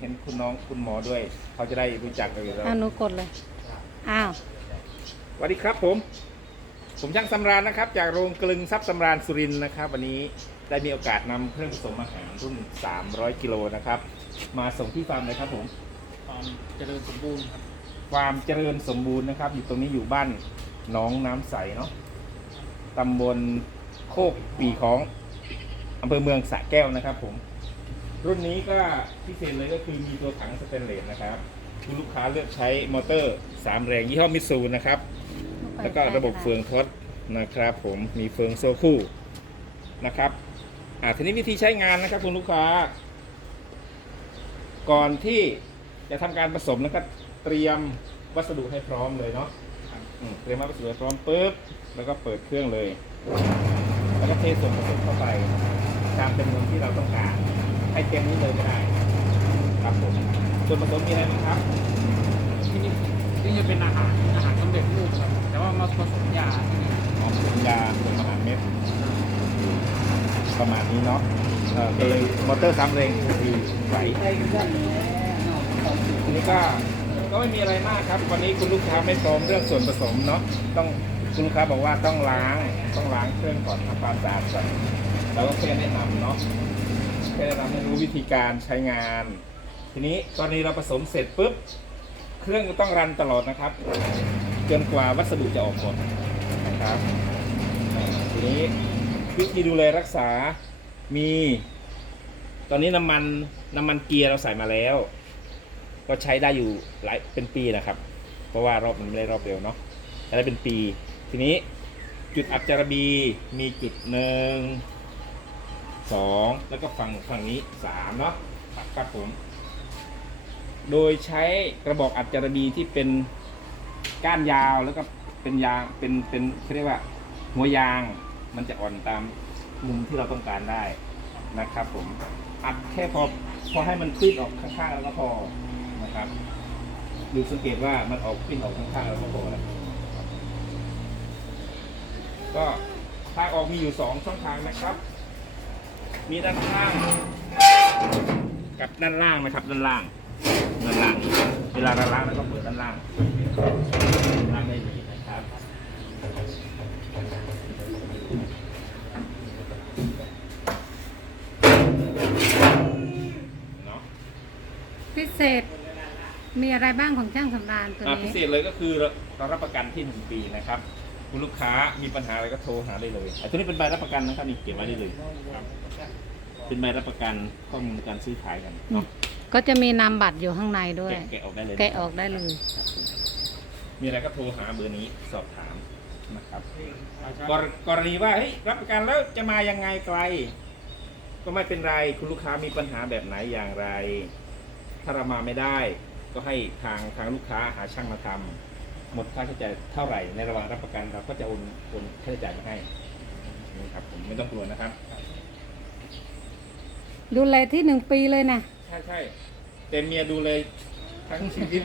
เห็นคุณน้องคุณหมอด้วย เขาจะได้รู้จักกันอยู่แล้วอ้าวหนูกดเลย อ้าว สวัสดีครับผม ผมช่างสำราญนะครับ จากโรงกลึงทรัพย์สำราญสุรินทร์นะครับ วันนี้ได้มีโอกาสนำเครื่องผสมอาหารรุ่น 300 กิโลนะครับ มาส่งที่ฟาร์มเลยครับผม ความเจริญสมบูรณ์ครับความเจริญสมบูรณ์นะครับ อยู่ตรงนี้อยู่บ้านหน้องน้ำใสเนาะตำบลโคกปีของอำเภอเมืองสระแก้วนะครับผม รุ่นนี้ก็พิเศษเลยก็คือมีตัวถังสเตนเลสนะครับคุณลูกค้าเลือกใช้มอเตอร์ 3 แรงยี่ห้อมิตซูนะครับ แล้วก็ระบบเฟืองทดนะครับผมมีเฟืองโซ่คู่นะครับอ่าทีนี้วิธีใช้งานนะครับคุณลูกค้า ก่อนที่จะทำการผสมนะครับเตรียมวัสดุให้พร้อมเลยเนาะอืมเตรียมวัสดุให้พร้อมปุ๊บแล้วก็เปิดเครื่องเลย แล้วก็เทส่วนผสมเข้าไป ตามจำนวนที่เราต้องการ ให้เต็มนี้เลยก็ได้ครับผมส่วนผสมมีอะไรบ้างครับที่นี่นี่จะเป็นอาหารอาหารสำเร็จรูปครับแต่ว่ามาผสมยาที่นี่อมยาเป็นอาหารเม็ดประมาณนี้เนาะเออก็เลยมอเตอร์ซ้ำเร่งคือไหวนี้ก็ก็ไม่มีอะไรมากครับ วันนี้คุณลูกค้าไม่พร้อมเรื่องส่วนผสมเนาะต้องคุณลูกค้าบอกว่าต้องล้างต้องล้างเครื่องก่อนทำความสะอาดก่อนเราก็แค่อแนะนำเนาะ แค่แนะนำให้รู้วิธีการใช้งาน ทีนี้ตอนนี้เราผสมเสร็จปุ๊บ เครื่องต้องรันตลอดนะครับ จนกว่าวัสดุจะออกหมดนะครับทีนี้วิธีดูแลรักษามี ตอนนี้น้ำมันน้ำมันเกียร์เราใส่มาแล้ว ก็ใช้ได้อยู่หลายเป็นปีนะครับ เพราะว่ารอบมันไม่ได้รอบเร็วเนาะใช้ได้เป็นปี ทีนี้จุดอับจารบีมีจุดหนึ่ง สองแล้วก็ฝั่งฝั่งนี้สามเนาะครับครับผม โดยใช้กระบอกอัดจารบีที่เป็นก้านยาวแล้วก็เป็นยางเป็นเป็นเขาเรียกว่า หัวยางมันจะอ่อนตามมุมที่เราต้องการได้นะครับ ผมอัดแค่พอพอให้มันคลิ้นออกข้างๆแล้วก็พอนะครับดูสังเกตว่ามันออกคลิ้นออกข้างๆแล้วก็พอแล้วก็ทางออกมีอยู่สองช่องทางนะครับ มีด้านข้าง กับด้านล่างนะครับ ด้านล่าง ด้านล่าง เวลาเราล้างเราก็เปิดด้านล่างล้างได้ดีนะครับเนาะพิเศษ มีอะไรบ้างของช่างสำราญตัวอ่าพินี้ เศษเลยก็คือเราเรารับประกันที่หนึ่งปีนะครับ คุณลูกค้ามีปัญหาอะไรก็โทรหาได้เลยอันนี้เป็นใบรับประกันนะครับนี่เก็บไว้ได้เลยครับเป็นใบรับประกันข้อมูลการซื้อขายกันเนาะก็จะมีนามบัตรอยู่ข้างในด้วย แกะแกะออกได้เลยแกะออกได้เลย มีอะไรก็โทรหาเบอร์นี้สอบถามนะครับกรกรณีว่าเฮ้ยรับประกันแล้วจะมายังไงไกล ก็ไม่เป็นไรคุณลูกค้ามีปัญหาแบบไหนอย่างไร ถ้าเรามาไม่ได้ ก็ให้ทางทางลูกค้าหาช่างมาทำ หมดค่าใช้จ่ายเท่าไหร่ในระหว่างรับประกันเราก็จะโอนโอนค่าใช้จ่ายมาให้นี่ครับผมไม่ต้องกลัวนะครับ ดูแลที่หนึ่งปีเลยนะ ใช่ใช่แต่เมียดูเลยทั้งชีวิต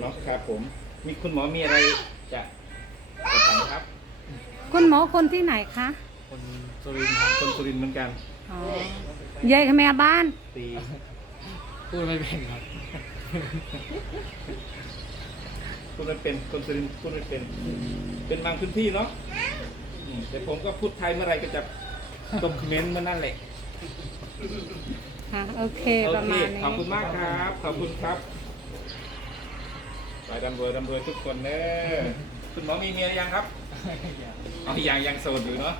เนาะครับผม มีคุณหมอมีอะไรจะจะทำครับ คุณหมอคนที่ไหนคะ คนสุรินทร์ครับคนสุรินทร์เหมือนกัน อ๋อยายแม่บ้าน ตี พูดไม่เป็นครับ พูดไม่เป็นคนสุรินทร์พูดไม่เป็น เป็นบางพื้นที่เนาะอืมแต่ผมก็พูดไทยเมื่อไหรก็จะตบคอมเมนต์เมื่อนั่นแหละ ค่ะโอเคโอประเคมาณนี้ ขอบคุณมากครับ ขอบคุณครับ ไปดำเบอร์ดำเบอร์ทุกคนเนอะคุณหมอมีเมียหรือยังครับ เอาอย่างยังโสดอยู่เนาะ